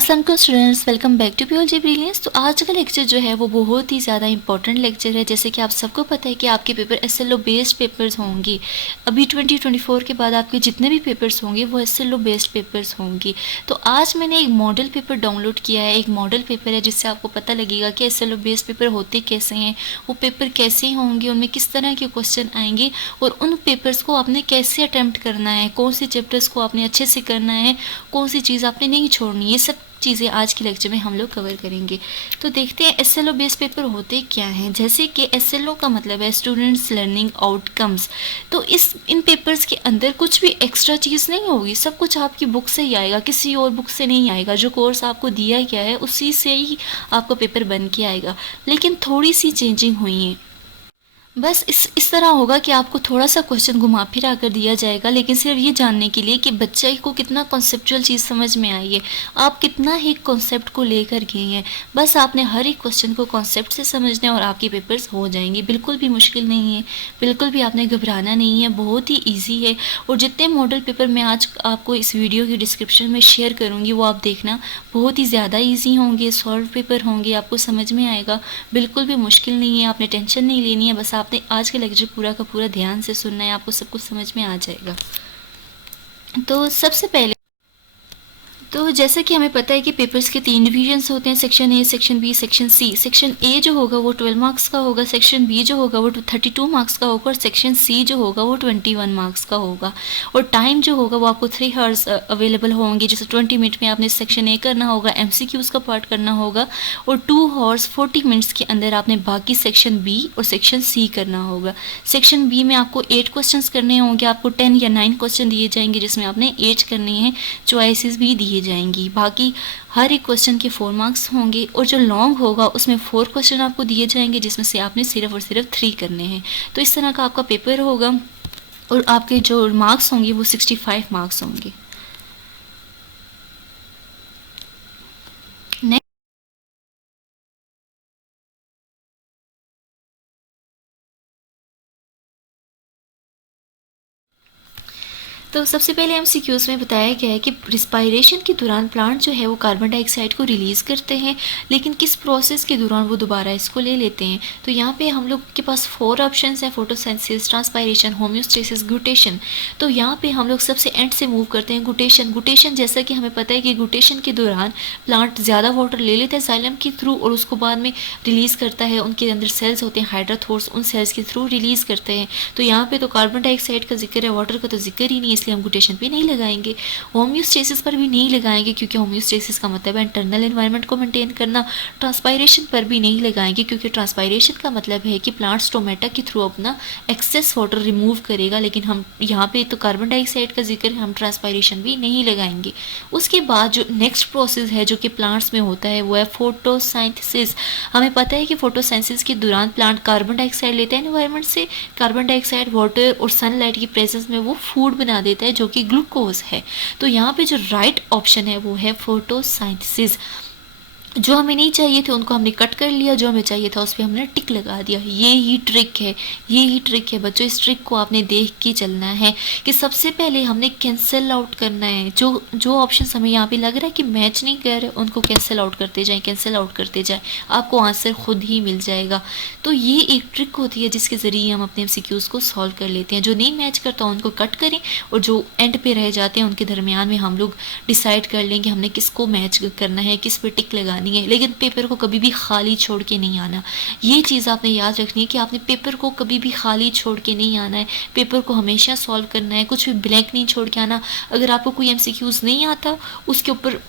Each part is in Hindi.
अस्सलाम वालेकुम students, welcome back to pure G brilliance. तो आज का लेक्चर जो है वो बहुत ही ज़्यादा इंपॉर्टेंट लेक्चर है। जैसे कि आप सबको पता है कि आपके पेपर एसएलओ बेस्ड पेपर्स होंगे। अभी 2024 के बाद आपके जितने भी पेपर्स होंगे वो एसएलओ बेस्ड पेपर्स होंगे। तो आज मैंने एक मॉडल पेपर डाउनलोड किया है, एक मॉडल पेपर है जिससे आपको पता लगेगा कि एसएलओ बेस्ड पेपर होते कैसे हैं, वो पेपर कैसे होंगे, उनमें किस तरह के क्वेश्चन आएंगे और उन पेपर्स को आपने कैसे अटैम्प्ट करना है, कौन से चैप्टर्स को आपने अच्छे से करना है, कौन सी चीज़ आपने नहीं छोड़नी है, सब चीज़ें आज के लेक्चर में हम लोग कवर करेंगे। तो देखते हैं एसएलओ बेस्ड पेपर होते क्या हैं। जैसे कि एसएलओ का मतलब है स्टूडेंट्स लर्निंग आउटकम्स। तो इन पेपर्स के अंदर कुछ भी एक्स्ट्रा चीज़ नहीं होगी, सब कुछ आपकी बुक से ही आएगा, किसी और बुक से नहीं आएगा। जो कोर्स आपको दिया गया है उसी से ही आपका पेपर बन के आएगा, लेकिन थोड़ी सी चेंजिंग हुई है। बस इस तरह होगा कि आपको थोड़ा सा क्वेश्चन घुमा फिरा कर दिया जाएगा, लेकिन सिर्फ ये जानने के लिए कि बच्चे को कितना कॉन्सेप्चुअल चीज़ समझ में आई है, आप कितना ही कॉन्सेप्ट को लेकर गए हैं। बस आपने हर एक क्वेश्चन को कॉन्सेप्ट से समझना है और आपके पेपर्स हो जाएंगे। बिल्कुल भी मुश्किल नहीं है, बिल्कुल भी आपने घबराना नहीं है, बहुत ही ईजी है। और जितने मॉडल पेपर मैं आज आपको इस वीडियो की डिस्क्रिप्शन में शेयर करूँगी वो आप देखना, बहुत ही ज़्यादा ईजी होंगे, सॉल्व पेपर होंगे, आपको समझ में आएगा। बिल्कुल भी मुश्किल नहीं है, आपने टेंशन नहीं लेनी है। बस आपने आज का लेक्चर पूरा का पूरा ध्यान से सुनना है, आपको सब कुछ समझ में आ जाएगा। तो सबसे पहले तो जैसा कि हमें पता है कि पेपर्स के 3 डिवीजन्स होते हैं, section A, section B, section C. Section A जो होगा वो 12 मार्क्स का होगा, सेक्शन बी जो होगा वो 32 मार्क्स का होगा और सेक्शन सी जो होगा वो 21 मार्क्स का होगा। और टाइम जो होगा वो आपको 3 आवर्स अवेलेबल होंगे। जैसे 20 मिनट में आपने सेक्शन ए करना होगा, एमसीक्यूज़ का पार्ट करना होगा, और 2 आवर्स 40 मिनट्स के अंदर आपने बाकी सेक्शन बी और सेक्शन सी करना होगा। सेक्शन बी में आपको 8 क्वेश्चन करने होंगे, आपको 10 या 9 क्वेश्चन दिए जाएंगे जिसमें आपने 8 करने हैं, चॉइसेस भी दिए जाएंगी। बाकी हर एक क्वेश्चन के 4 मार्क्स होंगे और जो लॉन्ग होगा उसमें 4 क्वेश्चन आपको दिए जाएंगे जिसमें से आपने सिर्फ और सिर्फ 3 करने हैं। तो इस तरह का आपका पेपर होगा और आपके जो मार्क्स होंगे वो 65 मार्क्स होंगे। तो सबसे पहले एमसीक्यूज़ में बताया गया है कि रिस्पायरेशन के दौरान प्लांट जो है वो कार्बन डाइऑक्साइड को रिलीज़ करते हैं, लेकिन किस प्रोसेस के दौरान वो दोबारा इसको ले लेते हैं। तो यहाँ पे हम लोग के पास 4 ऑप्शंस हैं, फोटोसिंथेसिस, ट्रांसपायरेशन, होम्योस्टेसिस, ग्लूटेशन। तो यहाँ पे हम लोग सबसे एंड से मूव करते हैं ग्लूटेशन। जैसा कि हमें पता है कि ग्लूटेशन के दौरान प्लांट ज़्यादा वाटर ले लेता है जाइलम के थ्रू और उसको बाद में रिलीज़ करता है। उनके अंदर सेल्स होते हैं हाइड्रोथोर्स, उन सेल्स के थ्रू रिलीज़ करते हैं। तो यहाँ पे तो कार्बन डाइऑक्साइड का जिक्र है, वाटर का तो जिक्र ही नहीं, इसलिए हम ग्लूटेशन पे नहीं लगाएंगे। होम्योस्टेसिस पर भी नहीं लगाएंगे क्योंकि होम्योस्टेसिस का मतलब है इंटरनल एनवायरनमेंट को मेंटेन करना। ट्रांसपायरेशन पर भी नहीं लगाएंगे क्योंकि ट्रांसपायरेशन का मतलब है कि प्लांट स्टोमेटा के थ्रू अपना एक्सेस वाटर रिमूव करेगा, लेकिन हम यहाँ पे तो कार्बन डाइऑक्साइड का जिक्र है, हम ट्रांसपायरेशन भी नहीं लगाएंगे। उसके बाद जो नेक्स्ट प्रोसेस है जो कि प्लांट्स में होता है वो है फोटोसिंथेसिस। हमें पता है कि फोटोसिंथेसिस के दौरान प्लांट कार्बन डाइऑक्साइड लेता है एनवायरनमेंट से, कार्बन डाइऑक्साइड वाटर और सनलाइट की प्रेजेंस में वो फूड बना देता है जो कि ग्लूकोज है। तो यहाँ पे जो राइट ऑप्शन है वो है फोटोसिंथेसिस। जो हमें नहीं चाहिए थे उनको हमने कट कर लिया, जो हमें चाहिए था उस पर हमने टिक लगा दिया। ये ही ट्रिक है, ये ही ट्रिक है बच्चों। इस ट्रिक को आपने देख के चलना है कि सबसे पहले हमने कैंसिल आउट करना है। जो ऑप्शन हमें यहाँ पे लग रहा है कि मैच नहीं कर रहे उनको कैंसिल आउट करते जाएं, कैंसिल आउट करते जाएं, आपको आंसर खुद ही मिल जाएगा। तो ये एक ट्रिक होती है जिसके ज़रिए हम अपने एमसीक्यूज़ को सॉल्व कर लेते हैं। जो नहीं मैच करता उनको कट करें और जो एंड पे रह जाते हैं उनके दरमियान में हम लोग डिसाइड कर लें कि हमने किसको मैच करना है, किस पे टिक लगानी है। लेकिन पेपर को कभी भी खाली छोड़ के नहीं आना। ये चीज़ आपने याद रखनी है कि आपने पेपर को कभी भी खाली छोड़ के नहीं आना है। पेपर को हमेशा सॉल्व करना है, कुछ भी ब्लैंक नहीं छोड़ के आना। अगर आपको कोई एमसीक्यूज़ नहीं आता उसके ऊपर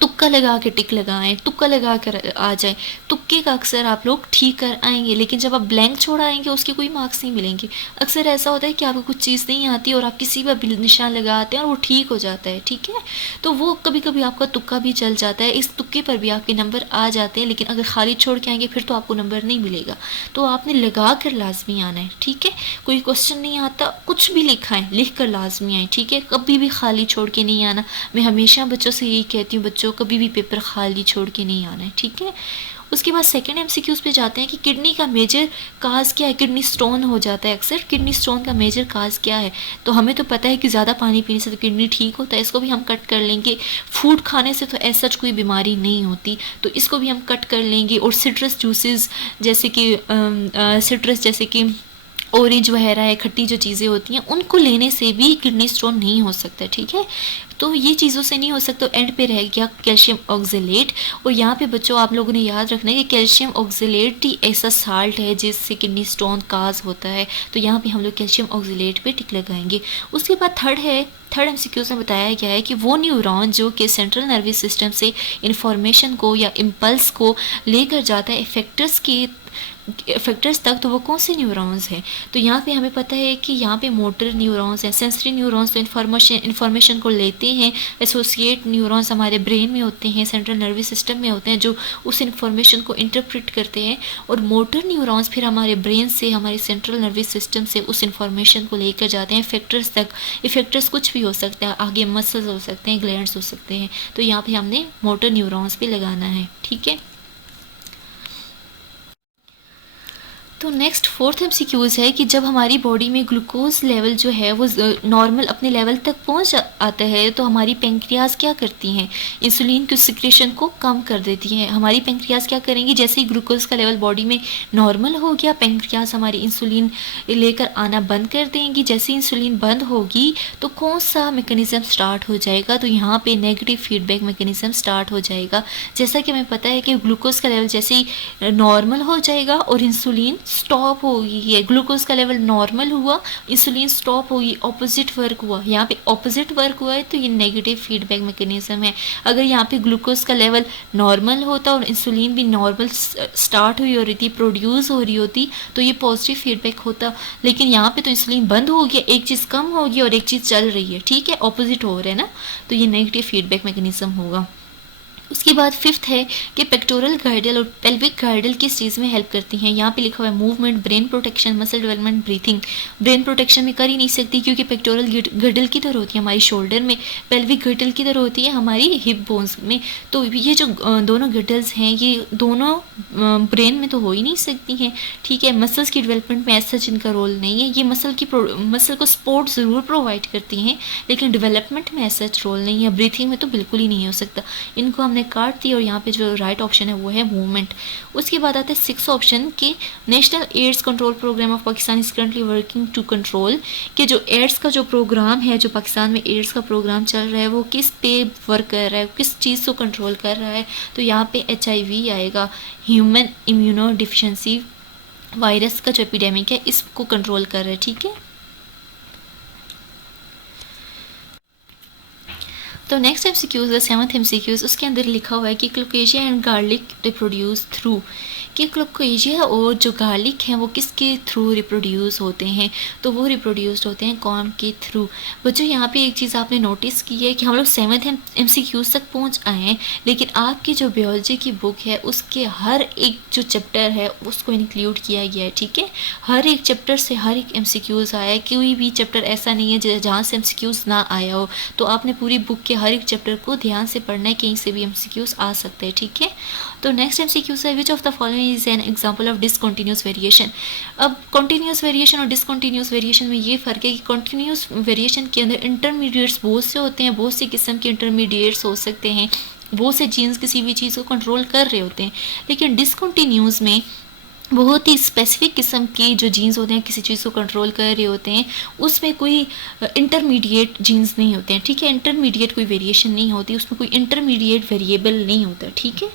तुक्का लगा के टिक लगाएं, तुक्का लगा कर आ जाए। तुक्के का अक्सर आप लोग ठीक कर आएंगे, लेकिन जब आप ब्लैंक छोड़ आएंगे उसके कोई मार्क्स नहीं मिलेंगे। अक्सर ऐसा होता है कि आपको कुछ चीज़ नहीं आती और आप किसी पर भी निशान लगाते हैं और वो ठीक हो जाता है, ठीक है। तो वो कभी कभी आपका तुक्का भी चल जाता है, इस तुक्के पर भी आपके नंबर आ जाते हैं, लेकिन अगर खाली छोड़ के आएंगे फिर तो आपको नंबर नहीं मिलेगा। तो आपने लगा कर लाजमी आना है, ठीक है। कोई क्वेश्चन नहीं आता कुछ भी लिखा है, लिख कर लाजमी आए, ठीक है। कभी भी खाली छोड़ के नहीं आना। मैं हमेशा बच्चों से यही कहती हूँ, बच्चों कभी भी पेपर खाली छोड़ के नहीं आना है, ठीक है। उसके बाद सेकंड एमसीक्यूज पे जाते हैं कि किडनी का मेजर काज क्या है। किडनी स्टोन हो जाता है अक्सर, किडनी स्टोन का मेजर काज क्या है। तो हमें तो पता है कि ज़्यादा पानी पीने से तो किडनी ठीक होता है, इसको भी हम कट कर लेंगे। फूड खाने से तो ऐसा कोई बीमारी नहीं होती, तो इसको भी हम कट कर लेंगे। और सिट्रस जूसेस जैसे कि सिट्रस जैसे कि ऑरेंज वगैरह है, खट्टी जो चीज़ें होती हैं, उनको लेने से भी किडनी स्टोन नहीं हो सकता, ठीक है। तो ये चीज़ों से नहीं हो सकता। एंड पे रह गया कैल्शियम ऑक्जेलेट। और यहाँ पे बच्चों आप लोगों ने याद रखना है कि कैल्शियम ऑक्जेलेट ही ऐसा साल्ट है जिससे किडनी स्टोन काज होता है। तो यहाँ पे हम लोग कैल्शियम ऑक्जेलेट पे टिक लगाएंगे। उसके बाद थर्ड एमसीक्यूज में बताया गया है कि वो न्यूरॉन जो कि सेंट्रल नर्वस सिस्टम से इंफॉर्मेशन को या इम्पल्स को लेकर जाता है इफेक्टर्स तक, तो वो कौन से न्यूरॉन्स हैं। तो यहाँ पे हमें पता है कि यहाँ पे मोटर न्यूरॉन्स हैं, सेंसरी न्यूरॉन्स तो इन्फॉर्मेशन को लेते हैं। एसोसिएट न्यूरॉन्स हमारे ब्रेन में होते हैं, सेंट्रल नर्वस सिस्टम में होते हैं, जो उस इन्फॉर्मेशन को इंटरप्रेट करते हैं। और मोटर न्यूरॉन्स फिर हमारे ब्रेन से, हमारे सेंट्रल नर्वस सिस्टम से उस इन्फॉर्मेशन को लेकर जाते हैं इफेक्टर्स तक। इफेक्टर्स कुछ भी हो सकता है, आगे मसल्स हो सकते हैं, ग्लैंड्स हो सकते हैं। तो यहाँ पे हमने मोटर न्यूरॉन्स पे लगाना है, ठीक है। तो नेक्स्ट फोर्थ एमसीक्यूज़ है कि जब हमारी बॉडी में ग्लूकोज लेवल जो है वो नॉर्मल अपने लेवल तक पहुंच आता है, तो हमारी पेंक्रियाज क्या करती हैं, इंसुलिन की सिक्रेशन को कम कर देती हैं। हमारी पेंक्रियाज क्या करेंगी, जैसे ही ग्लूकोज का लेवल बॉडी में नॉर्मल हो गया, पेंक्रियाज हमारी इंसुलिन लेकर आना बंद कर देंगी। जैसे इंसुलिन बंद होगी तो कौन सा मैकेनिज्म स्टार्ट हो जाएगा, तो यहाँ पे नेगेटिव फीडबैक मैकेनिज्म स्टार्ट हो जाएगा। जैसा कि हमें पता है कि ग्लूकोज का लेवल जैसे ही नॉर्मल हो जाएगा और इंसुलिन स्टॉप होगी, ये ग्लूकोज का लेवल नॉर्मल हुआ, इंसुलिन स्टॉप होगी, ऑपोजिट वर्क हुआ। यहाँ पे ऑपोजिट वर्क हुआ है तो ये नेगेटिव फीडबैक मैकेनिज्म है। अगर यहाँ पे ग्लूकोज का लेवल नॉर्मल होता और इंसुलिन भी नॉर्मल स्टार्ट हुई हो रही थी, प्रोड्यूस हो रही होती, तो ये पॉजिटिव फीडबैक होता। लेकिन यहाँ पे तो इंसुलिन बंद हो गया, एक चीज़ कम होगी और एक चीज़ चल रही है, ठीक है, ऑपोजिट हो रहा है ना, तो ये नेगेटिव फीडबैक मैकेनिज्म होगा। उसके बाद फिफ्थ है कि पेक्टोरल गाइडल और पेल्विक गाइडल किस चीज़ में हेल्प करती हैं। यहाँ पे लिखा हुआ है movement, brain protection, muscle development, breathing. Brain protection में कर ही नहीं सकती क्योंकि पेक्टोरल गाइडल की तरह होती है हमारी शोल्डर में, पेल्विक गाइडल की तरह होती है हमारी हिप बोन्स में। तो ये जो दोनों गाइडल्स हैं ये दोनों ब्रेन में तो हो ही नहीं सकती हैं, ठीक है। मसल्स की डेवलपमेंट में ऐसा जिनका रोल नहीं है, ये मसल को सपोर्ट ज़रूर प्रोवाइड करती हैं लेकिन डेवलपमेंट में ऐसा रोल नहीं है। ब्रीथिंग में तो बिल्कुल ही नहीं हो सकता। इनको हमने काट दी और यहाँ पे जो राइट ऑप्शन है वो है मूवमेंट। उसके बाद आता है सिक्स ऑप्शन कि national AIDS control programme of Pakistan is currently working to control, कि जो एड्स का जो प्रोग्राम है, जो पाकिस्तान में एड्स का प्रोग्राम चल रहा है वो किस पे वर्क कर रहा है, किस चीज़ को कंट्रोल कर रहा है। तो यहाँ पे HIV आएगा, ह्यूमन इम्यूनो डिफिशेंसी वायरस का जो एपिडेमिक है इसको कंट्रोल कर रहा है, ठीक है। तो नेक्स्ट एमसीक्यूज है सेवंथ एमसीक्यूज, उसके अंदर लिखा हुआ है कि क्लोकेशिया एंड गार्लिक रिप्रोड्यूस थ्रू, कि क्लोकेशिया और जो गार्लिक हैं वो किसके थ्रू रिप्रोड्यूस होते हैं, तो वो रिप्रोड्यूस्ड होते हैं कौन के थ्रू। बच्चों यहाँ पे एक चीज़ आपने नोटिस की है कि हम लोग सेवंथ एमसीक्यूज तक पहुँच आए हैं, लेकिन आपकी जो बायोलॉजी की बुक है उसके हर एक जो चैप्टर है उसको इंक्लूड किया गया है, ठीक है। हर एक चैप्टर से हर एक एमसीक्यूज आया है, कोई भी चैप्टर ऐसा नहीं है जहाँ से एमसीक्यूज ना आया हो। तो आपने पूरी बुक के हर एक चैप्टर को ध्यान से पढ़ना है, कहीं से भी एमसीक्यूज आ सकते हैं, ठीक है। तो नेक्स्ट एमसीक्यूज है which of the following is an example of discontinuous variation. अब कॉन्टिन्यूस वेरिएशन और डिसकंटिन्यूस वेरिएशन में ये फ़र्क है कि कॉन्टिन्यूस वेरिएशन के अंदर इंटरमीडिएट्स बहुत से होते हैं, बहुत सी किस्म के इंटरमीडिएट्स हो सकते हैं, बहुत से जीन्स किसी भी चीज़ को कंट्रोल कर रहे होते हैं। लेकिन डिसकंटिन्यूस में बहुत ही स्पेसिफिक किस्म के जो जीन्स होते हैं किसी चीज़ को कंट्रोल कर रहे होते हैं, उसमें कोई इंटरमीडिएट जीन्स नहीं होते हैं, ठीक है। इंटरमीडिएट कोई वेरिएशन नहीं होती, उसमें कोई इंटरमीडिएट वेरिएबल नहीं होता, ठीक है।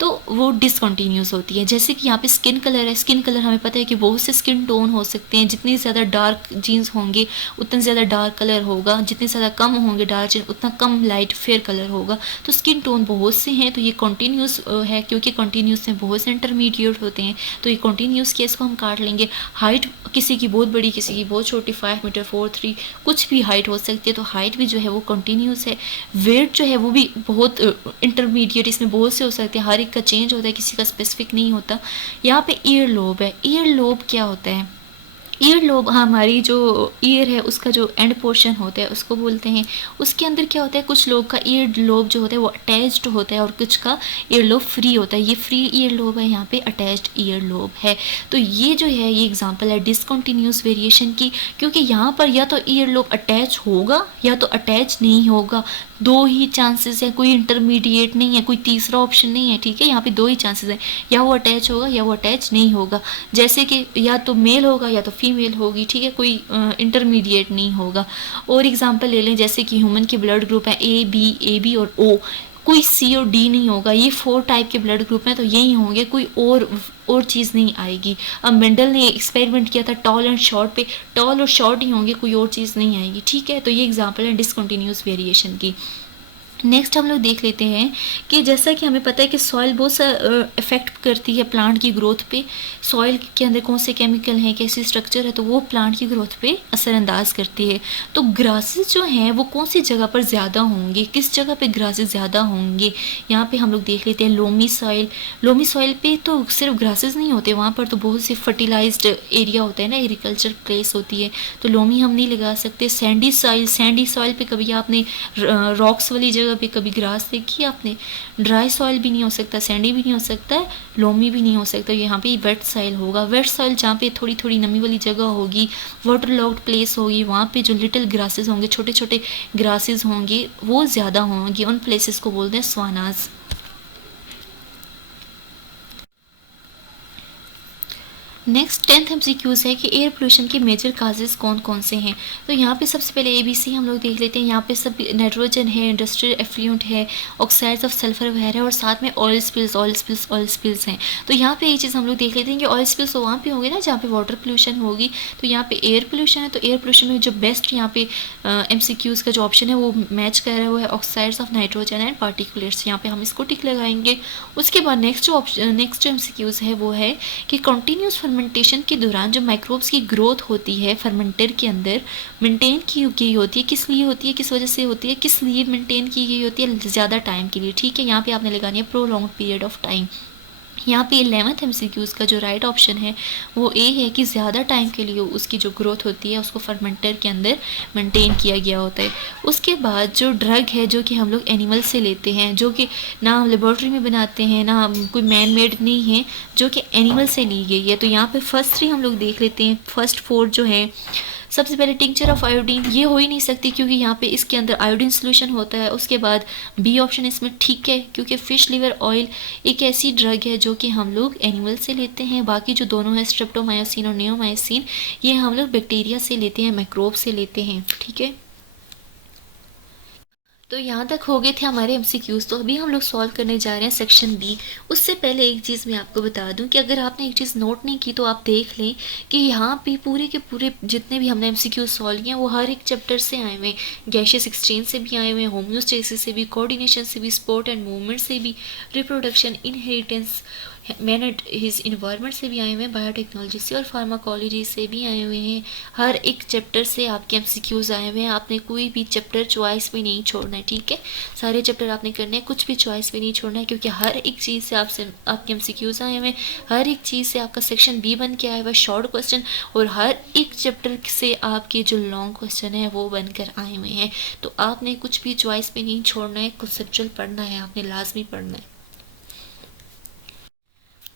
तो वो डिसकंटिन्यूस होती है। जैसे कि यहाँ पे स्किन कलर है, स्किन कलर हमें पता है कि बहुत से स्किन टोन हो सकते हैं, जितनी ज़्यादा डार्क जीन्स होंगे उतना ज़्यादा डार्क कलर होगा, जितने ज़्यादा कम होंगे डार्क जीन्स उतना कम लाइट फेयर कलर होगा। तो स्किन टोन बहुत से हैं, तो ये कॉन्टीन्यूस है क्योंकि कॉन्टीन्यूस में बहुत से इंटरमीडिएट होते हैं, तो ये कॉन्टीन्यूस केस को हम काट लेंगे। हाइट किसी की बहुत बड़ी किसी की बहुत छोटी, 5 मीटर 4'3" कुछ भी हाइट हो सकती है, तो हाइट भी जो है वो कॉन्टीन्यूस है। वेट जो है वो भी बहुत इंटरमीडिएट, इसमें बहुत से हो सकते हैं, हर एक का चेंज होता है, किसी का स्पेसिफिक नहीं होता। यहाँ पे ईयर लोब है, ईयर लोब क्या होता है, ईयर लोब हमारी जो ईयर है उसका जो एंड पोर्शन होता है उसको बोलते हैं। उसके अंदर क्या होता है, कुछ लोग का ईयर लोब जो होता है वो अटैच्ड होता है और कुछ का ईयर लोब फ्री होता है। ये फ्री ईयर लोब है, यहाँ पे अटैच्ड ईयर लोब है। तो ये जो है ये एग्जांपल है डिसकंटिन्यूस वेरिएशन की, क्योंकि यहाँ पर या तो ईयर लोब अटैच होगा या तो अटैच नहीं होगा, दो ही चांसेस है, कोई इंटरमीडिएट नहीं है, कोई तीसरा ऑप्शन नहीं है। ठीक है, यहाँ पे दो ही चांसेस है, या वो अटैच होगा या वो अटैच नहीं होगा। जैसे कि या तो मेल होगा या तो फीमेल होगी। ठीक है, कोई इंटरमीडिएट नहीं होगा। और एग्जांपल ले लें, जैसे कि ह्यूमन के ब्लड ग्रुप है ए बी और ओ, कोई सी और डी नहीं होगा। ये 4 टाइप के ब्लड ग्रुप हैं तो यही होंगे, कोई और चीज़ नहीं आएगी। अब मेंडल ने एक्सपेरिमेंट किया था टॉल एंड शॉर्ट पे, टॉल और शॉर्ट ही होंगे, कोई और चीज़ नहीं आएगी। ठीक है, तो ये एग्जांपल है डिसकंटिन्यूस वेरिएशन की। नेक्स्ट हम लोग देख लेते हैं कि जैसा कि हमें पता है कि सॉइल बहुत सा इफ़ेक्ट करती है प्लांट की ग्रोथ पे। सॉइल के अंदर कौन से केमिकल हैं, कैसी स्ट्रक्चर है, तो वो प्लांट की ग्रोथ पे असरअंदाज करती है। तो ग्रासेस जो हैं वो कौन सी जगह पर ज़्यादा होंगे, किस जगह पे ग्रासेस ज़्यादा होंगे, यहाँ पे हम लोग देख लेते हैं। लोमी सॉइल, लोमी सॉइल पे तो सिर्फ ग्रासेस नहीं होते, वहाँ पर तो बहुत से फर्टिलाइज्ड एरिया होता है ना, एग्रीकल्चर प्लेस होती है, तो लोमी हम नहीं लगा सकते। सैंडी सॉइल, सैंडी सॉइल पे कभी आपने रॉक्स वाली जगह पे कभी ग्रास देखी आपने। ड्राई सॉइल भी नहीं हो सकता, सैंडी भी नहीं हो सकता है, लोमी भी नहीं हो सकता। यहाँ पे वेट सॉइल होगा। वेट सॉइल जहाँ पे थोड़ी थोड़ी नमी वाली जगह होगी, वाटर लॉक्ड प्लेस होगी, वहाँ पे जो लिटिल ग्रासेस होंगे, छोटे छोटे ग्रासेस होंगे, वो ज़्यादा होंगे। उन प्लेसेस को बोलते हैं स्वानाज। नेक्स्ट 10th एमसीक्यूज़ है कि एयर पोल्यूशन के मेजर काजेज़ कौन कौन से हैं। तो यहाँ पे सबसे पहले ABC हम लोग देख लेते हैं। यहाँ पे सब नाइट्रोजन है, इंडस्ट्रियल एफ्लुएंट है, ऑक्साइड्स ऑफ सल्फर वगैरह है, और साथ में ऑयल स्पिल्स हैं। तो यहाँ पे ये चीज़ हम लोग देख लेते हैं कि ऑयल स्पिल्स तो वहाँ पे होंगे ना जहाँ पे वाटर पोल्यूशन होगी। तो यहाँ पे एयर पोल्यूशन है, तो एयर पोल्यूशन में जो बेस्ट यहाँ पे MCQs का जो ऑप्शन है वो मैच कर रहा है वो है oxides of nitrogen and particulates. यहाँ पे हम इसको टिक लगाएंगे। उसके बाद नेक्स्ट जो MCQs है वो है कि कंटिन्यूस फर्मेंटेशन के दौरान जो माइक्रोब्स की ग्रोथ होती है फर्मेंटर के अंदर मेंटेन की गई होती है, किस लिए होती है, किस वजह से होती है, किस लिए मेंटेन की गई होती है, ज़्यादा टाइम के लिए। ठीक है, यहाँ पे आपने लगानी है प्रोलॉन्ग पीरियड ऑफ टाइम। यहाँ पे 11th MCQs का जो राइट ऑप्शन है वो ए है कि ज़्यादा टाइम के लिए उसकी जो ग्रोथ होती है उसको फर्मेंटर के अंदर मेंटेन किया गया होता है। उसके बाद जो ड्रग है जो कि हम लोग एनिमल से लेते हैं, जो कि ना हम लेबॉर्ट्री में बनाते हैं ना कोई मैन मेड नहीं है, जो कि एनिमल से ली गई है। तो यहाँ पे फर्स्ट 3 हम लोग देख लेते हैं। फर्स्ट 4 जो है, सबसे पहले टिंचर ऑफ आयोडीन, ये हो ही नहीं सकती क्योंकि यहाँ पे इसके अंदर आयोडीन सोल्यूशन होता है। उसके बाद बी ऑप्शन इसमें ठीक है क्योंकि फ़िश लिवर ऑयल एक ऐसी ड्रग है जो कि हम लोग एनिमल से लेते हैं। बाकी जो दोनों है स्ट्रेप्टोमायोसिन और नियोमायोसिन, ये हम लोग बैक्टीरिया से लेते हैं, मिक्रोब से लेते हैं। ठीक है, तो यहाँ तक हो गए थे हमारे MCQs। तो अभी हम लोग सॉल्व करने जा रहे हैं सेक्शन बी। उससे पहले एक चीज़ मैं आपको बता दूं कि अगर आपने एक चीज़ नोट नहीं की तो आप देख लें कि यहाँ पे पूरे के पूरे जितने भी हमने MCQs सॉल्व किए हैं वो हर एक चैप्टर से आए हुए हैं। गैशियस एक्सचेंज से भी आए हुए हैं, होम्योस्टेसिस से भी, कोऑर्डिनेशन से भी, स्पोर्ट एंड मूवमेंट से भी, reproduction, inheritance, man and his environment से भी आए हुए हैं, बायोटेक्नोलॉजी से और फार्माकोलॉजी से भी आए हुए हैं। हर एक चैप्टर से आपके MCQs आए हुए हैं। आपने कोई भी चैप्टर चॉइस में नहीं छोड़ना है। ठीक है, सारे चैप्टर आपने करने हैं, कुछ भी चॉइस में नहीं छोड़ना है क्योंकि हर एक चीज़ से आपके MCQs आए हुए हैं। हर एक चीज़ से आपका सेक्शन बी बन के आया हुआ है शॉर्ट क्वेश्चन, और हर एक चैप्टर से आपके जो लॉन्ग क्वेश्चन है वो बनकर आए हुए हैं। तो आपने कुछ भी चॉइस में नहीं छोड़ना है, कंसेप्चुअल पढ़ना है, आपने लाजमी पढ़ना है।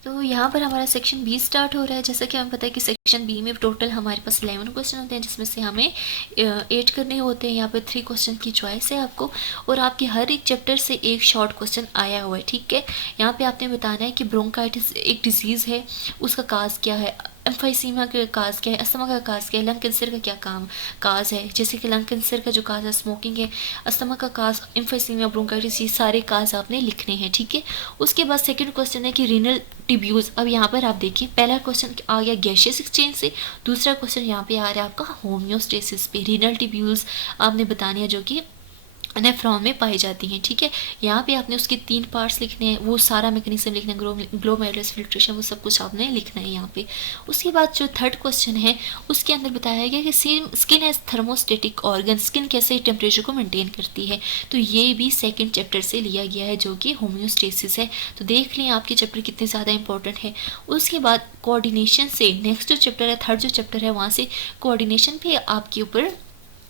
तो यहाँ पर हमारा सेक्शन बी स्टार्ट हो रहा है। जैसा कि हमें पता है कि सेक्शन बी में टोटल हमारे पास 11 क्वेश्चन होते हैं जिसमें से हमें 8 करने होते हैं। यहाँ पे 3 क्वेश्चन की चॉइस है आपको, और आपके हर एक चैप्टर से एक शॉर्ट क्वेश्चन आया हुआ है। ठीक है, यहाँ पे आपने बताना है कि ब्रोंकाइटिस एक डिजीज़ है, उसका काज क्या है, एम्फाइसीमा का काज क्या है, अस्थमा का काज क्या है, लंग कैंसर का क्या काज है। जैसे कि लंग कैंसर का जो काज है स्मोकिंग है, अस्थमा का काज, एम्फाइसीमा, ब्रोंकाइटिस, ये सारे काज आपने लिखने हैं। ठीक है, उसके बाद सेकंड क्वेश्चन है कि रीनल ट्यूब्यूल्स। अब यहाँ पर आप देखिए पहला क्वेश्चन आ गया गैशियस एक्सचेंज से, दूसरा क्वेश्चन यहाँ पे आ रहा है आपका होम्योस्टेसिस पे। रीनल ट्यूब्यूल्स आपने बताने हैं जो कि नेफ्रॉन में पाई जाती हैं। ठीक है, यहाँ पे आपने उसके 3 पार्ट्स लिखने हैं, वो सारा मैकेनिज्म लिखना है, ग्लोमेरुलस फिल्ट्रेशन, वो सब कुछ आपने लिखना है यहाँ पे। उसके बाद जो थर्ड क्वेश्चन है उसके अंदर बताया गया कि skin as thermostatic organ, skin कैसे टेम्परेचर को मेंटेन करती है। तो ये भी सेकेंड चैप्टर से लिया गया है जो कि होम्योस्टेसिस है। तो देख लें आपके चैप्टर कितने ज़्यादा इंपॉर्टेंट है। उसके बाद कोऑर्डिनेशन से नेक्स्ट जो चैप्टर है, थर्ड जो चैप्टर है, वहाँ से कोऑर्डिनेशन पे आपके ऊपर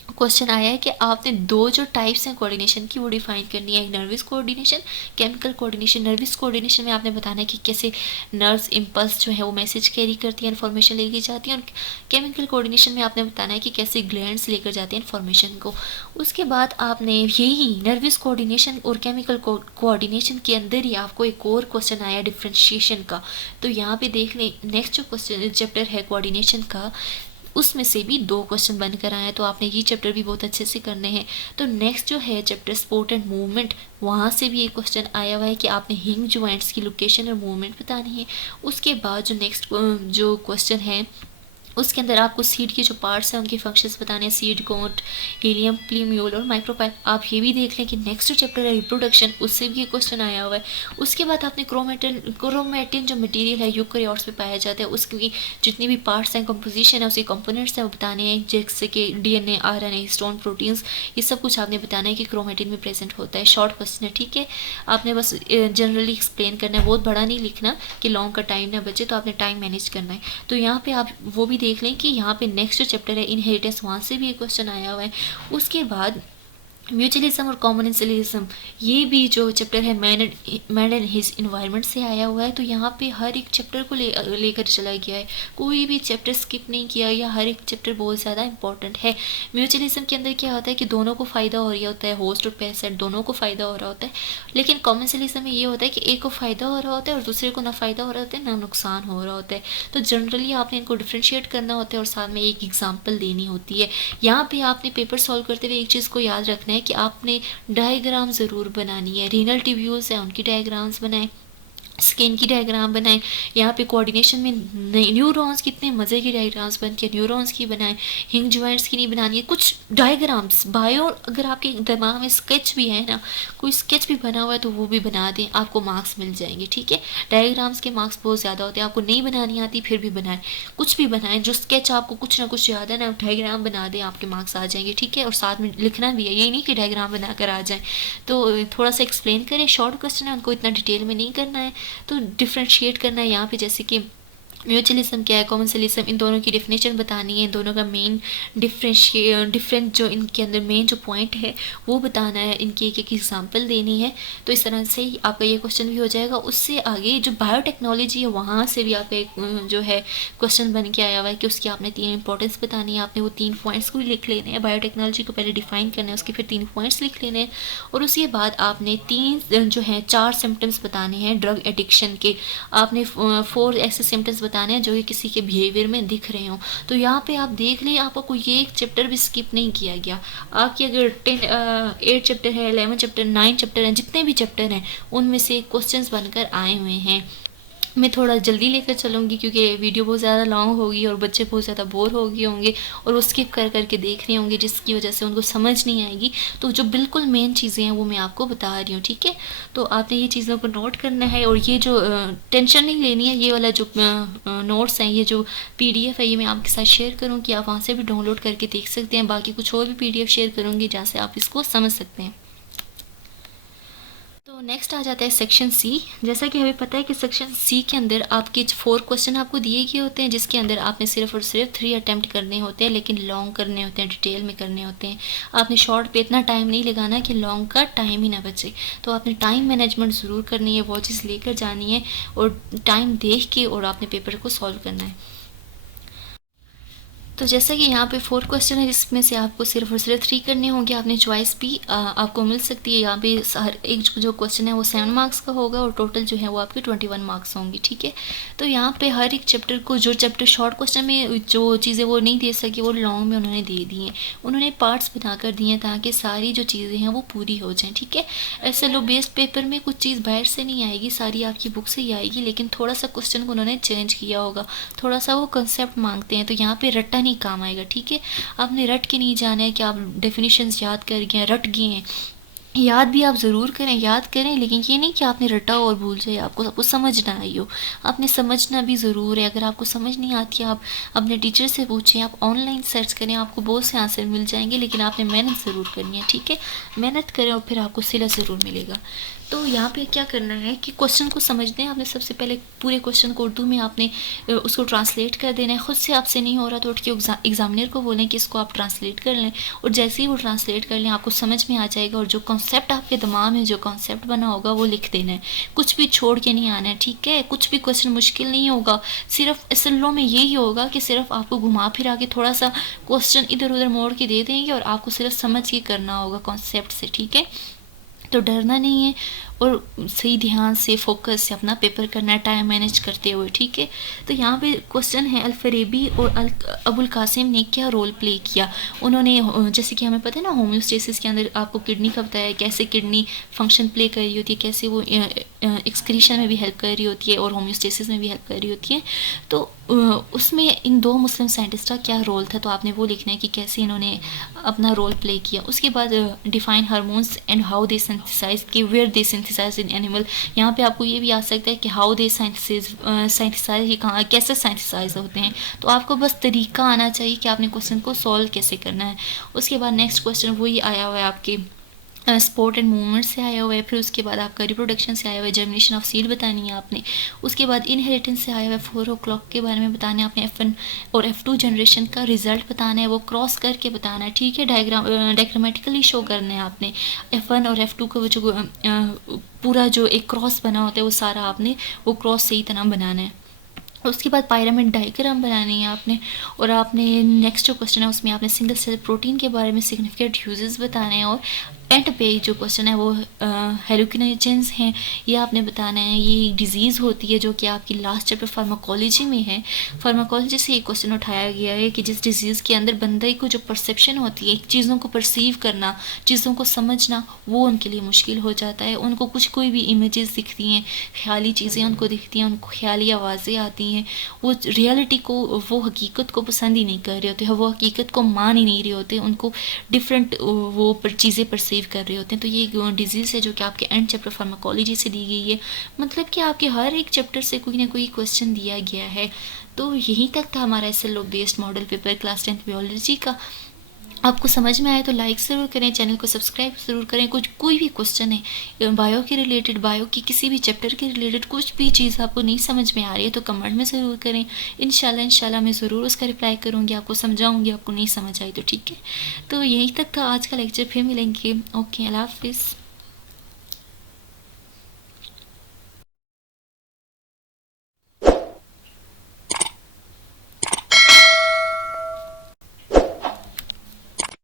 क्वेश्चन आया है कि आपने दो जो टाइप्स हैं कोऑर्डिनेशन की वो डिफाइन करनी है, एक nervous coordination, chemical coordination. Nervous coordination में आपने बताना है कि कैसे नर्व्स इम्पल्स जो है वो मैसेज कैरी करती है, इन्फॉर्मेशन लेके जाती है, और केमिकल कोऑर्डिनेशन में आपने बताना है कि कैसे ग्लैंड्स लेकर जाते हैं इन्फॉर्मेशन को। उसके बाद आपने यही नर्वस कोऑर्डिनेशन और केमिकल कोऑर्डिनेशन के अंदर ही आपको एक और क्वेश्चन आया डिफ्रेंशिएशन का। तो यहाँ पे देख लें नेक्स्ट जो क्वेश्चन चैप्टर है कोऑर्डिनेशन का, उसमें से भी 2 क्वेश्चन बनकर आए हैं। तो आपने ये चैप्टर भी बहुत अच्छे से करने हैं। तो नेक्स्ट जो है चैप्टर स्पोर्ट एंड मूवमेंट, वहाँ से भी एक क्वेश्चन आया हुआ है कि आपने हिंग जॉइंट्स की लोकेशन और मूवमेंट बतानी है। उसके बाद जो नेक्स्ट जो क्वेश्चन है उसके अंदर आपको सीड के जो पार्ट्स हैं उनके फंक्शंस बताने हैं, सीड कोट, हीलियम, प्लीम्यूल और माइक्रोपाइप। आप ये भी देख लें कि नेक्स्ट जो चैप्टर है रिप्रोडक्शन, उससे भी ये क्वेश्चन आया हुआ है। उसके बाद आपने क्रोमेटिन जो मटेरियल है यूकेरियोट्स में पाया जाता है, उसकी जितनी भी पार्ट्स हैं, कंपोजिशन है, उसके कंपोनेंट्स हैं वो बताने हैं, जैसे कि डीएनए, आरएनए, हिस्टोन, प्रोटीन्स, ये सब कुछ आपने बताना है कि क्रोमेटिन में प्रेजेंट होता है। शॉर्ट क्वेश्चन है, ठीक है, आपने बस जनरली एक्सप्लेन करना है, बहुत बड़ा नहीं लिखना कि लॉन्ग का टाइम ना बचे, तो आपने टाइम मैनेज करना है। तो यहाँ पे आप वो भी देख लें कि यहाँ पे नेक्स्ट जो चैप्टर है इनहेरिटेंस, वहाँ से भी एक क्वेश्चन आया हुआ है। उसके बाद म्यूचुअलिज्म और कॉमनलिज्म, ये भी जो चैप्टर है मैन एंड हिज इन्वायरमेंट से आया हुआ है। तो यहाँ पे हर एक चैप्टर को लेकर चला गया है, कोई भी चैप्टर स्किप नहीं किया, या हर एक चैप्टर बहुत ज़्यादा इंपॉर्टेंट है। म्यूचुअलिज्म के अंदर क्या होता है कि दोनों को फ़ायदा हो रहा होता है, होस्ट और पेशेंट दोनों को फ़ायदा हो रहा होता है। लेकिन कॉमनलिज्म में ये होता है कि एक को फ़ायदा हो रहा होता है और दूसरे को ना फ़ायदा हो रहा होता है ना नुकसान हो रहा होता है। तो जनरली आपने इनको डिफ्रेंशिएट करना होता है और साथ में एक एग्जाम्पल देनी होती है। यहाँ पे आपने पेपर सॉल्व करते हुए एक चीज़ को याद रखना है कि आपने डायग्राम ज़रूर बनानी है। रीनल ट्यूब्यूल्स हैं उनकी डायग्राम्स बनाएं, स्किन की डायग्राम बनाएं। यहाँ पे कोऑर्डिनेशन में न्यूरॉन्स, कितने मज़े की डायग्राम्स बन के न्यूरॉन्स की बनाएं, हिंग जॉइंट्स की नहीं बनानी है, कुछ डायग्राम्स बायो, अगर आपके दिमाग में स्केच भी है ना, कोई स्केच भी बना हुआ है तो वो भी बना दें, आपको मार्क्स मिल जाएंगे। ठीक है, डायग्राम्स के मार्क्स बहुत ज़्यादा होते हैं, आपको नहीं बनानी आती फिर भी बनाएं, कुछ भी बनाएं, जो स्केच आपको कुछ ना कुछ याद है ना, डायग्राम बना दें, आपके मार्क्स आ जाएंगे। ठीक है, और साथ में लिखना भी है, ये नहीं कि डायग्राम बनाकर आ जाए। तो थोड़ा सा एक्सप्लेन करें, शॉर्ट क्वेश्चन है, उनको इतना डिटेल में नहीं करना है, तो डिफ्रेंशिएट करना है यहाँ पे, जैसे कि म्यूचुअलिज्म क्या है, कॉमनलिज्म, इन दोनों की डेफिनेशन बतानी है, इन दोनों का मेन डिफरेंट जो इनके अंदर मेन जो पॉइंट है वो बताना है, इनकी एक एक एग्जांपल देनी है। तो इस तरह से ही आपका ये क्वेश्चन भी हो जाएगा। उससे आगे जो बायोटेक्नोलॉजी है वहाँ से भी आपका एक जो है क्वेश्चन बन के आया हुआ है कि उसकी आपने 3 इंपॉर्टेंस बतानी है, आपने वो 3 पॉइंट्स को लिख लेने हैं। बायोटेक्नोलॉजी को पहले डिफाइन करना है, उसके फिर 3 पॉइंट्स लिख लेने हैं, और उसके बाद आपने 4 सिम्टम्स बताने हैं ड्रग एडिक्शन के। आपने 4 ऐसे सिम्टम्स बताने हैं जो कि किसी के बिहेवियर में दिख रहे हो। तो यहाँ पे आप देख लें, आपको कोई एक चैप्टर भी स्किप नहीं किया गया। आपकी अगर 8 चैप्टर है, 11 चैप्टर, 9 चैप्टर हैं, जितने भी चैप्टर हैं उनमें से क्वेश्चंस बनकर आए हुए हैं। मैं थोड़ा जल्दी लेकर चलूँगी क्योंकि वीडियो बहुत ज़्यादा लॉन्ग होगी और बच्चे बहुत ज़्यादा बोर हो गए होंगे और वो स्किप कर करके देख रहे होंगे, जिसकी वजह से उनको समझ नहीं आएगी। तो जो बिल्कुल मेन चीज़ें हैं वो मैं आपको बता रही हूँ, ठीक है। तो आपने ये चीज़ों को नोट करना है, और ये जो टेंशन नहीं लेनी है, ये वाला जो नोट्स हैं, ये जो PDF है, ये मैं आपके साथ शेयर करूँगी, आप वहाँ से भी डाउनलोड करके देख सकते हैं। बाकी कुछ और भी PDF शेयर करूँगी जहाँ से आप इसको समझ सकते हैं। तो नेक्स्ट आ जाता है सेक्शन सी। जैसा कि हमें पता है कि सेक्शन सी के अंदर आपके 4 क्वेश्चन आपको दिए गए होते हैं, जिसके अंदर आपने सिर्फ और सिर्फ 3 अटैम्प्ट करने होते हैं, लेकिन लॉन्ग करने होते हैं, डिटेल में करने होते हैं। आपने शॉर्ट पे इतना टाइम नहीं लगाना कि लॉन्ग का टाइम ही ना बचे। तो आपने टाइम मैनेजमेंट ज़रूर करनी है, वो चीज़ लेकर जानी है और टाइम देख के और आपने पेपर को सॉल्व करना है। तो जैसा कि यहाँ पे 4 क्वेश्चन है, जिसमें से आपको सिर्फ और सिर्फ 3 करने होंगे। आपने चॉइस भी आपको मिल सकती है। यहाँ पे हर एक जो क्वेश्चन है वो 7 मार्क्स का होगा और टोटल जो है वो आपके 21 मार्क्स होंगे, ठीक है। तो यहाँ पे हर एक चैप्टर को, जो चैप्टर शॉर्ट क्वेश्चन में जो चीज़ें वो नहीं दे सकी वो लॉन्ग में उन्होंने दे दी हैं, उन्होंने पार्ट्स बनाकर दिए हैं ताकि सारी जो चीज़ें हैं वो पूरी हो जाएँ, ठीक है। ऐसे लो बेस्ड पेपर में कुछ चीज़ बाहर से नहीं आएगी, सारी आपकी बुक से ही आएगी, लेकिन थोड़ा सा क्वेश्चन को उन्होंने चेंज किया होगा, थोड़ा सा वो कंसेप्ट मांगते हैं। तो यहाँ पे रट्टा नहीं काम आएगा, ठीक है। आपने रट के नहीं जाना है कि आप डेफिनेशंस याद कर गए हैं, रट गए हैं। याद भी आप ज़रूर करें, याद करें, लेकिन ये नहीं कि आपने रटा हो और भूल जाए, आपको सबको समझ ना आई हो। आपने समझना भी ज़रूर है। अगर आपको समझ नहीं आती आप अपने टीचर से पूछें, आप ऑनलाइन सर्च करें, आपको बहुत से आंसर मिल जाएंगे, लेकिन आपने मेहनत ज़रूर करनी है, ठीक है। मेहनत करें और फिर आपको सिला ज़रूर मिलेगा। तो यहाँ पे क्या करना है कि क्वेश्चन को समझते हैं आपने। सबसे पहले पूरे क्वेश्चन को उर्दू में आपने उसको ट्रांसलेट कर देना है। ख़ुद से आपसे नहीं हो रहा तो उठ के एग्जामिनर को बोलें कि इसको आप ट्रांसलेट कर लें, और जैसे ही वो ट्रांसलेट कर लें आपको समझ में आ जाएगा, और जो कॉन्सेप्ट आपके दिमाग में जो कॉन्सेप्ट बना होगा वो लिख देना है। कुछ भी छोड़ के नहीं आना है, ठीक है। कुछ भी क्वेश्चन मुश्किल नहीं होगा, सिर्फ असल में यही होगा कि सिर्फ आपको घुमा फिरा के थोड़ा सा क्वेश्चन इधर उधर मोड़ के दे देंगे, और आपको सिर्फ समझ के करना होगा कॉन्सेप्ट से, ठीक है। तो डरना नहीं है, और सही ध्यान से फोकस से अपना पेपर करना है, टाइम मैनेज करते हुए, ठीक है। तो यहाँ पे क्वेश्चन है अल-फरेबी और अबुल कासिम ने क्या रोल प्ले किया। उन्होंने, जैसे कि हमें पता है ना, होम्योस्टेसिस के अंदर आपको किडनी का बताया है, कैसे किडनी फंक्शन प्ले कर रही होती है, कैसे वो एक्सक्रीशन में भी हेल्प कर रही होती है और होम्योस्टेसिस में भी हेल्प कर रही होती है। तो उसमें इन दो मुस्लिम साइंटिस्ट का क्या रोल था, तो आपने वो लिखना है कि कैसे इन्होंने अपना रोल प्ले किया। उसके बाद define hormones and how they synthesise, कि where they synthesise in animal. यहाँ पे आपको ये भी आ सकता है कि हाउ दे साइंटिसाइज, ये कहाँ कैसे साइंटिसाइज होते हैं। तो आपको बस तरीका आना चाहिए कि आपने क्वेश्चन को सॉल्व कैसे करना है। उसके बाद नेक्स्ट क्वेश्चन वही आया हुआ है आपके स्पोर्ट एंड मूवमेंट से आया हुआ है। फिर उसके बाद आपका रिप्रोडक्शन से आया हुआ है, जर्मिनेशन ऑफ सीड बतानी है आपने। उसके बाद इनहेरिटेंस से आया हुआ है, 4 o'clock के बारे में बताना है आपने। F1 और F2 जनरेशन का रिजल्ट बताना है, वो क्रॉस करके बताना है, ठीक है। डायग्रामेटिकली शो करना है आपने F1 और F2 का वो जो पूरा जो एक क्रॉस बना होता है वो सारा आपने वो क्रॉस सही तरह बनाना है। उसके बाद पायरामिड डायग्राम बनानी है आपने, और आपने नेक्स्ट जो क्वेश्चन है उसमें आपने सिंगल सेल प्रोटीन के बारे में सिग्निफिकेंट यूजेस बताने हैं। और एंड पे जो क्वेश्चन है वो हेलुकिनोजेंस हैं, ये आपने बताना है। ये डिजीज़ होती है जो कि आपकी लास्ट चैप्टर फार्माकोलॉजी में है। फार्माकोलॉजी से ये क्वेश्चन उठाया गया है कि जिस डिजीज़ के अंदर बंदे को जो परसेप्शन होती है, चीज़ों को परसीव करना, चीज़ों को समझना, वो उनके लिए मुश्किल हो जाता है। उनको कुछ कोई भी इमेजेस दिखती हैं, ख्याली चीज़ें उनको दिखती हैं, उनको ख्याली आवाज़ें आती हैं, वो रियलिटी को, वो हकीकत को पसंद ही नहीं कर रहे होते, वो हकीकत को मान ही नहीं रहे होते, उनको डिफरेंट वो चीज़ें परसीव कर रहे होते हैं। तो ये डिजीज़ है जो कि आपके एंड चैप्टर फार्माकोलॉजी से दी गई है। मतलब कि आपके हर एक चैप्टर से कोई ना कोई क्वेश्चन दिया गया है। तो यहीं तक था हमारा SLO based model paper class 10th biology का। आपको समझ में आए तो लाइक ज़रूर करें, चैनल को सब्सक्राइब ज़रूर करें। कोई भी क्वेश्चन है बायो के रिलेटेड, बायो की किसी भी चैप्टर के रिलेटेड कुछ भी चीज़ आपको नहीं समझ में आ रही है तो कमेंट में ज़रूर करें। इंशाल्लाह मैं ज़रूर उसका रिप्लाई करूँगी, आपको समझाऊँगी। आपको नहीं समझ आई तो ठीक है। तो यहीं तक था आज का लेक्चर, फिर मिलेंगे। ओके, अल्लाह हाफिज़।